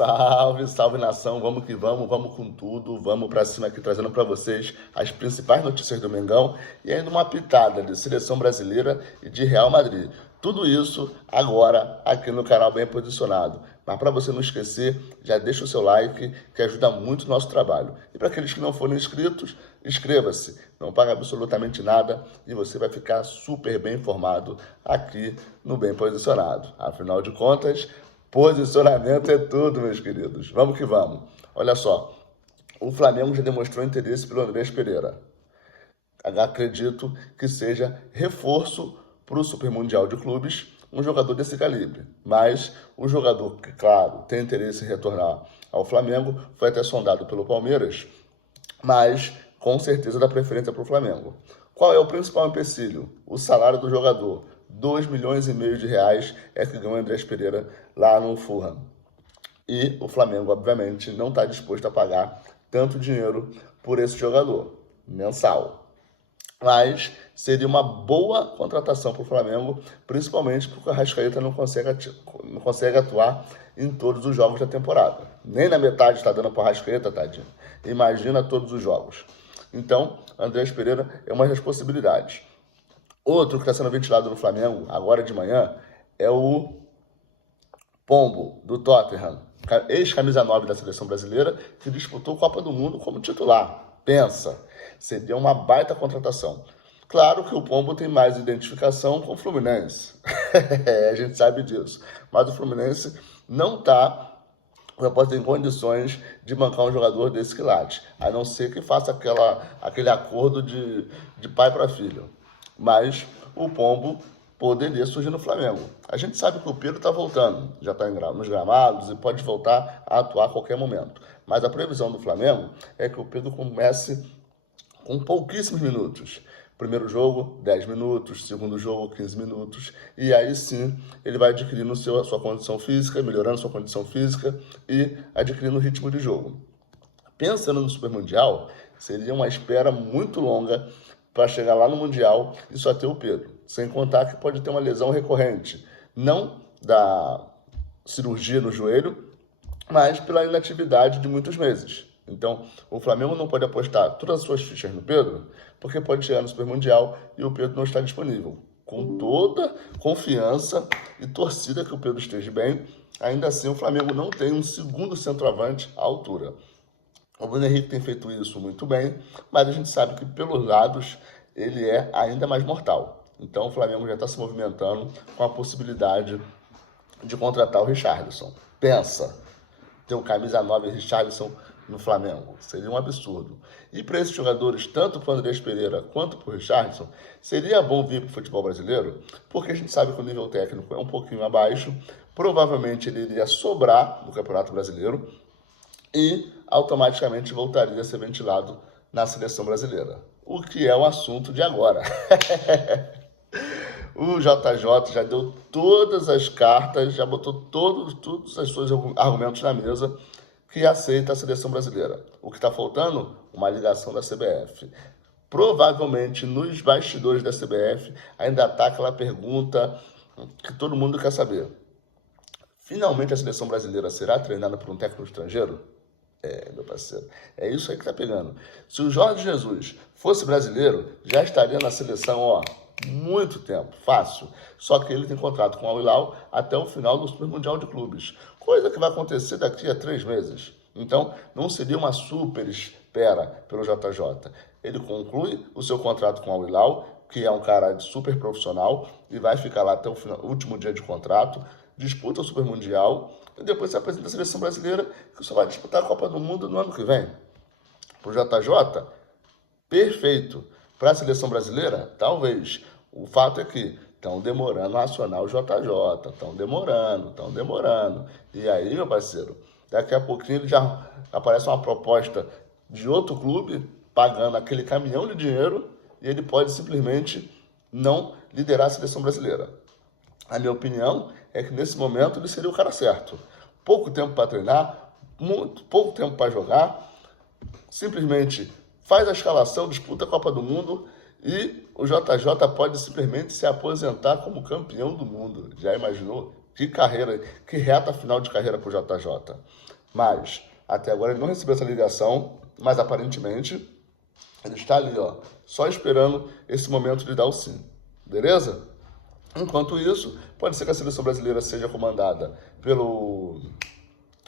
Salve, salve nação, vamos que vamos com tudo, vamos pra cima aqui trazendo pra vocês as principais notícias do Mengão e ainda uma pitada de seleção brasileira e de Real Madrid. Tudo isso agora aqui no canal Bem Posicionado. Mas para você não esquecer, já deixa o seu like que ajuda muito o nosso trabalho. E para aqueles que não forem inscritos, inscreva-se, não paga absolutamente nada e você vai ficar super bem informado aqui no Bem Posicionado. Afinal de contas, posicionamento é tudo, meus queridos. Vamos que vamos. Olha só, o Flamengo já demonstrou interesse pelo Andrés Pereira. Acredito que seja reforço para o Super Mundial de Clubes, um jogador desse calibre. Mas o jogador que, claro, tem interesse em retornar ao Flamengo, foi até sondado pelo Palmeiras, mas com certeza dá preferência para o Flamengo. Qual é o principal empecilho? O salário do jogador. 2,5 milhões de reais é que ganha o Andrés Pereira lá no Fulham. E o Flamengo, obviamente, não está disposto a pagar tanto dinheiro por esse jogador, mensal. Mas seria uma boa contratação para o Flamengo, principalmente porque o Arrascaeta não consegue atuar em todos os jogos da temporada. Nem na metade está dando para o Arrascaeta, tadinho. Imagina todos os jogos. Então, Andrés Pereira é uma das possibilidades. Outro que está sendo ventilado no Flamengo, agora de manhã, é o Pombo, do Tottenham, ex-camisa 9 da seleção brasileira, que disputou a Copa do Mundo como titular. Pensa, seria uma baita contratação. Claro que o Pombo tem mais identificação com o Fluminense, a gente sabe disso, mas o Fluminense não está, não pode ter em condições de bancar um jogador desse quilate, a não ser que faça aquele acordo de pai para filho. Mas o Pombo poderia surgir no Flamengo. A gente sabe que o Pedro está voltando, já está nos gramados e pode voltar a atuar a qualquer momento. Mas a previsão do Flamengo é que o Pedro comece com pouquíssimos minutos. Primeiro jogo, 10 minutos. Segundo jogo, 15 minutos. E aí sim, ele vai adquirindo a sua condição física, melhorando sua condição física e adquirindo o ritmo de jogo. Pensando no Super Mundial, seria uma espera muito longa para chegar lá no Mundial e só ter o Pedro. Sem contar que pode ter uma lesão recorrente. Não da cirurgia no joelho, mas pela inatividade de muitos meses. Então, o Flamengo não pode apostar todas as suas fichas no Pedro, porque pode chegar no Super Mundial e o Pedro não está disponível. Com toda confiança e torcida que o Pedro esteja bem, ainda assim o Flamengo não tem um segundo centroavante à altura. O Bruno Henrique tem feito isso muito bem, mas a gente sabe que pelos lados ele é ainda mais mortal. Então o Flamengo já está se movimentando com a possibilidade de contratar o Richarlison. Pensa, ter o camisa 9 Richarlison no Flamengo. Seria um absurdo. E para esses jogadores, tanto para o Andrés Pereira quanto para o Richarlison, seria bom vir para o futebol brasileiro, porque a gente sabe que o nível técnico é um pouquinho abaixo, provavelmente ele iria sobrar no Campeonato Brasileiro e automaticamente voltaria a ser ventilado na seleção brasileira. O que é o assunto de agora. O JJ já deu todas as cartas, já botou todos os seus argumentos na mesa que aceita a seleção brasileira. O que está faltando? Uma ligação da CBF. Provavelmente nos bastidores da CBF ainda está aquela pergunta que todo mundo quer saber. Finalmente a seleção brasileira será treinada por um técnico estrangeiro? Meu parceiro, é isso aí que tá pegando. Se o Jorge Jesus fosse brasileiro, já estaria na seleção, muito tempo, fácil. Só que ele tem contrato com o Al Hilal até o final do Super Mundial de Clubes, coisa que vai acontecer daqui a 3 meses. Então, não seria uma super espera pelo JJ. Ele conclui o seu contrato com o Al Hilal, que é um cara super profissional, e vai ficar lá até o último dia de contrato, disputa o Super Mundial, e depois se apresenta a seleção brasileira, que só vai disputar a Copa do Mundo no ano que vem. Para o JJ, perfeito. Para a seleção brasileira, talvez. O fato é que estão demorando a acionar o JJ, estão demorando. E aí, meu parceiro, daqui a pouquinho já aparece uma proposta de outro clube, pagando aquele caminhão de dinheiro, e ele pode simplesmente não liderar a seleção brasileira. A minha opinião é que nesse momento ele seria o cara certo. Pouco tempo para treinar, muito pouco tempo para jogar, simplesmente faz a escalação, disputa a Copa do Mundo e o JJ pode simplesmente se aposentar como campeão do mundo. Já imaginou? Que carreira, que reta final de carreira para o JJ. Mas, até agora ele não recebeu essa ligação, mas aparentemente ele está ali, ó, só esperando esse momento de dar o sim. Beleza? Enquanto isso, pode ser que a seleção brasileira seja comandada pelo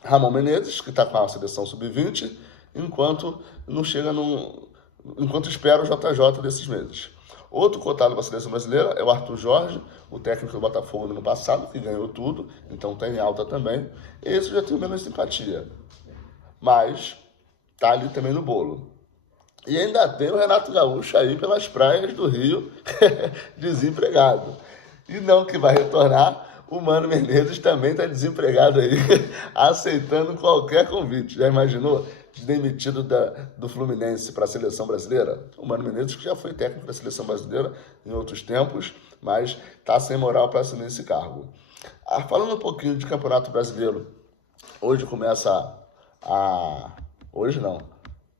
Ramon Menezes, que está com a seleção sub-20, enquanto não chega enquanto espera o JJ desses meses. Outro cotado para a seleção brasileira é o Arthur Jorge, o técnico do Botafogo no ano passado, que ganhou tudo, então está em alta também. Esse eu já tenho menos simpatia, mas tá ali também no bolo. E ainda tem o Renato Gaúcho aí pelas praias do Rio, desempregado. E não que vai retornar, o Mano Menezes também está desempregado aí, aceitando qualquer convite. Já imaginou? Demitido do Fluminense para a seleção brasileira? O Mano Menezes, que já foi técnico da seleção brasileira em outros tempos, mas está sem moral para assumir esse cargo. Falando um pouquinho de Campeonato Brasileiro, hoje começa Hoje não.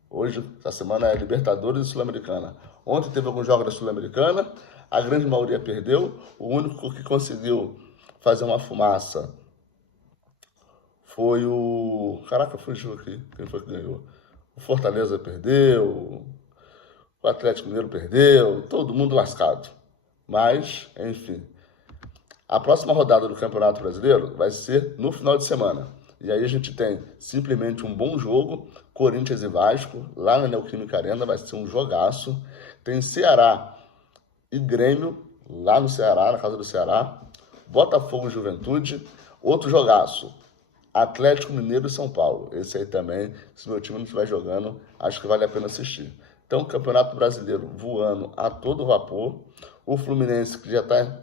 Hoje, essa semana é Libertadores e Sul-Americana. Ontem teve alguns jogos da Sul-Americana, a grande maioria perdeu. O único que conseguiu fazer uma fumaça foi o... Caraca, fugiu aqui. Quem foi que ganhou? O Fortaleza perdeu, o Atlético Mineiro perdeu, todo mundo lascado. Mas, enfim. A próxima rodada do Campeonato Brasileiro vai ser no final de semana. E aí a gente tem simplesmente um bom jogo, Corinthians e Vasco, lá na Neoquímica Arena, vai ser um jogaço. Tem Ceará e Grêmio, lá no Ceará, na casa do Ceará. Botafogo e Juventude, outro jogaço. Atlético Mineiro e São Paulo. Esse aí também, se meu time não estiver jogando, acho que vale a pena assistir. Então, Campeonato Brasileiro voando a todo vapor. O Fluminense que já está...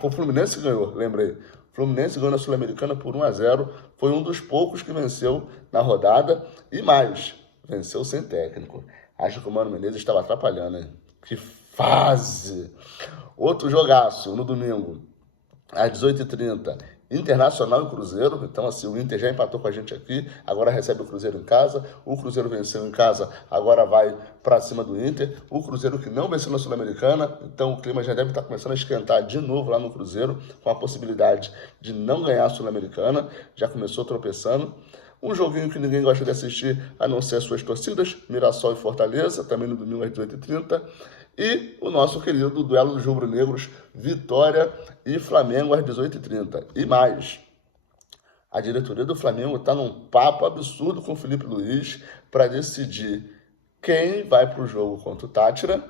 foi o Fluminense que ganhou, lembrei. O Fluminense ganhou na Sul-Americana por 1-0. Foi um dos poucos que venceu na rodada. E mais, venceu sem técnico. Acho que o Mano Menezes estava atrapalhando, hein? Que fase! Outro jogaço no domingo, às 18h30. Internacional e Cruzeiro, então assim, o Inter já empatou com a gente aqui, agora recebe o Cruzeiro em casa, o Cruzeiro venceu em casa, agora vai para cima do Inter, o Cruzeiro que não venceu na Sul-Americana, então o clima já deve estar começando a esquentar de novo lá no Cruzeiro, com a possibilidade de não ganhar a Sul-Americana, já começou tropeçando. Um joguinho que ninguém gosta de assistir, a não ser as suas torcidas, Mirassol e Fortaleza, também no domingo às 18h30. E o nosso querido duelo dos rubro-negros, Vitória e Flamengo às 18h30. E mais, a diretoria do Flamengo está num papo absurdo com o Felipe Luiz para decidir quem vai para o jogo contra o Tátira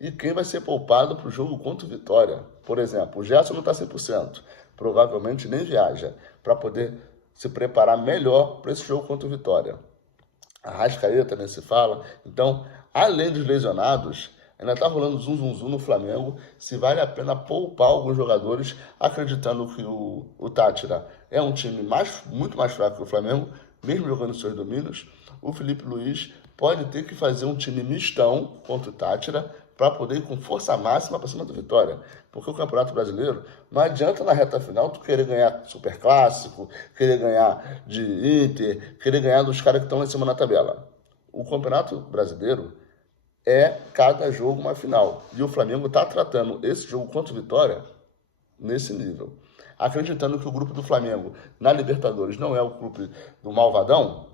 e quem vai ser poupado para o jogo contra o Vitória. Por exemplo, o Gerson não está 100%, provavelmente nem viaja, para poder se preparar melhor para esse jogo contra o Vitória. A Arrascaeta nem se fala. Então, além dos lesionados, ainda está rolando zum no Flamengo, se vale a pena poupar alguns jogadores, acreditando que o Tátira é um time muito mais fraco que o Flamengo, mesmo jogando seus domínios. O Felipe Luiz pode ter que fazer um time mistão contra o Tátira para poder ir com força máxima para cima do Vitória. Porque o Campeonato Brasileiro, não adianta na reta final tu querer ganhar Super Clássico, querer ganhar de Inter, querer ganhar dos caras que estão lá em cima na tabela. O Campeonato Brasileiro é cada jogo uma final. E o Flamengo está tratando esse jogo contra o Vitória nesse nível. Acreditando que o grupo do Flamengo na Libertadores não é o grupo do Malvadão,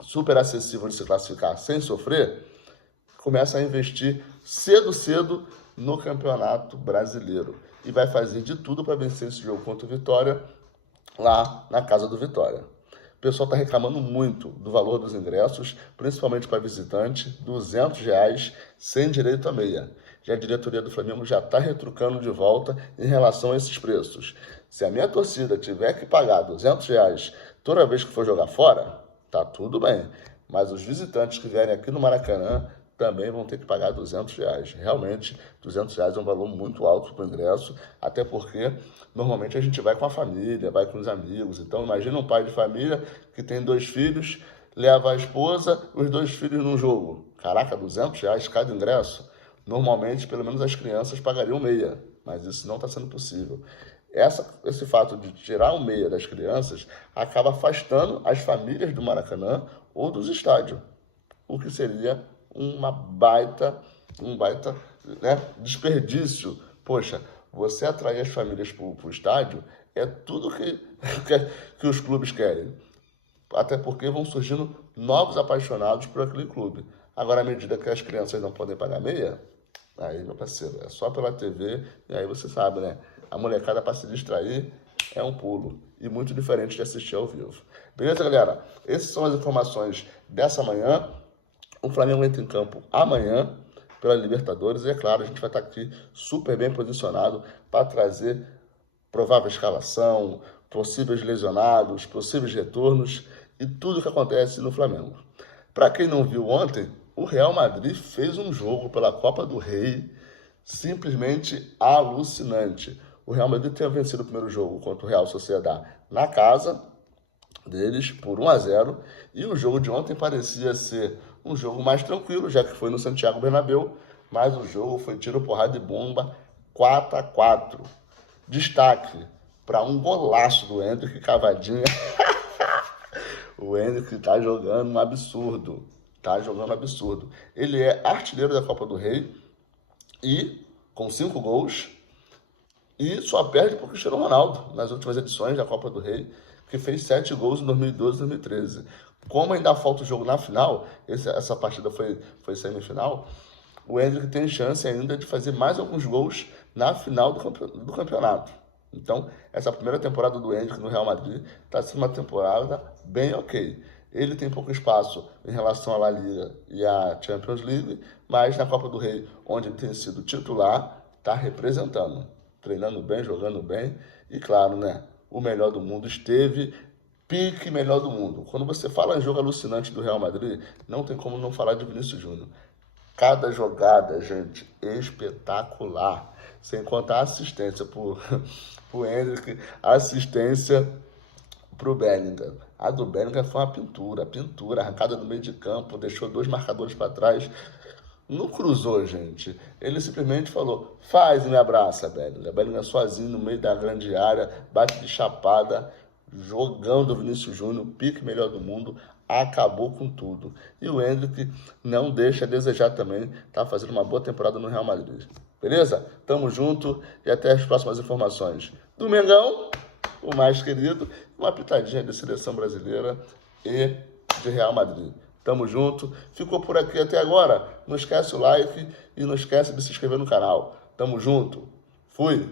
super acessível de se classificar sem sofrer, começa a investir cedo no Campeonato Brasileiro. E vai fazer de tudo para vencer esse jogo contra o Vitória lá na casa do Vitória. O pessoal está reclamando muito do valor dos ingressos, principalmente para visitante, R$ 200 sem direito a meia. Já a diretoria do Flamengo já está retrucando de volta em relação a esses preços. Se a minha torcida tiver que pagar R$ 200 toda vez que for jogar fora, tá tudo bem. Mas os visitantes que vierem aqui no Maracanã também vão ter que pagar R$ 200. Realmente, R$ 200 é um valor muito alto para o ingresso, até porque normalmente a gente vai com a família, vai com os amigos. Então, imagina um pai de família que tem 2 filhos, leva a esposa, os 2 filhos num jogo. Caraca, R$ 200 cada ingresso? Normalmente, pelo menos as crianças pagariam meia, mas isso não está sendo possível. Esse fato de tirar o meia das crianças acaba afastando as famílias do Maracanã ou dos estádios, o que seria um baita desperdício. Poxa, você atrair as famílias para o estádio é tudo que os clubes querem. Até porque vão surgindo novos apaixonados por aquele clube. Agora, à medida que as crianças não podem pagar meia, aí, meu parceiro, é só pela TV, e aí você sabe, né? A molecada, para se distrair, é um pulo. E muito diferente de assistir ao vivo. Beleza, galera? Essas são as informações dessa manhã. O Flamengo entra em campo amanhã pela Libertadores. E é claro, a gente vai estar aqui super bem posicionado para trazer provável escalação, possíveis lesionados, possíveis retornos e tudo o que acontece no Flamengo. Para quem não viu ontem, o Real Madrid fez um jogo pela Copa do Rei simplesmente alucinante. O Real Madrid tinha vencido o primeiro jogo contra o Real Sociedad na casa deles por 1-0, e o jogo de ontem parecia ser um jogo mais tranquilo, já que foi no Santiago Bernabéu, mas o jogo foi tiro, porrada e bomba, 4-4. Destaque para um golaço do Endrick, cavadinha. O Endrick tá jogando um absurdo. Tá jogando um absurdo. Ele é artilheiro da Copa do Rei e com 5 gols. E só perde para o Cristiano Ronaldo nas últimas edições da Copa do Rei, que fez 7 gols em 2012 e 2013. Como ainda falta o jogo na final, essa partida foi semifinal, o Endrick tem chance ainda de fazer mais alguns gols na final do campeonato. Então, essa primeira temporada do Endrick no Real Madrid está sendo uma temporada bem ok. Ele tem pouco espaço em relação à La Liga e à Champions League, mas na Copa do Rei, onde ele tem sido titular, está representando, treinando bem, jogando bem. E claro, né, o melhor do mundo esteve, pique melhor do mundo. Quando você fala em jogo alucinante do Real Madrid, não tem como não falar de Vinícius Júnior. Cada jogada, gente, espetacular. Sem contar a assistência pro Endrick, a assistência pro Bellingham. A do Bellingham foi uma pintura, arrancada do meio de campo, deixou 2 marcadores para trás. Não cruzou, gente. Ele simplesmente falou, faz e me abraça, Bellingham. Bellingham sozinho no meio da grande área, bate de chapada, jogando o Vinícius Júnior, pique melhor do mundo, acabou com tudo. E o Endrick não deixa a desejar também, tá fazendo uma boa temporada no Real Madrid. Beleza? Tamo junto e até as próximas informações do Mengão, o mais querido, uma pitadinha de seleção brasileira e de Real Madrid. Tamo junto. Ficou por aqui até agora? Não esquece o like e não esquece de se inscrever no canal. Tamo junto. Fui!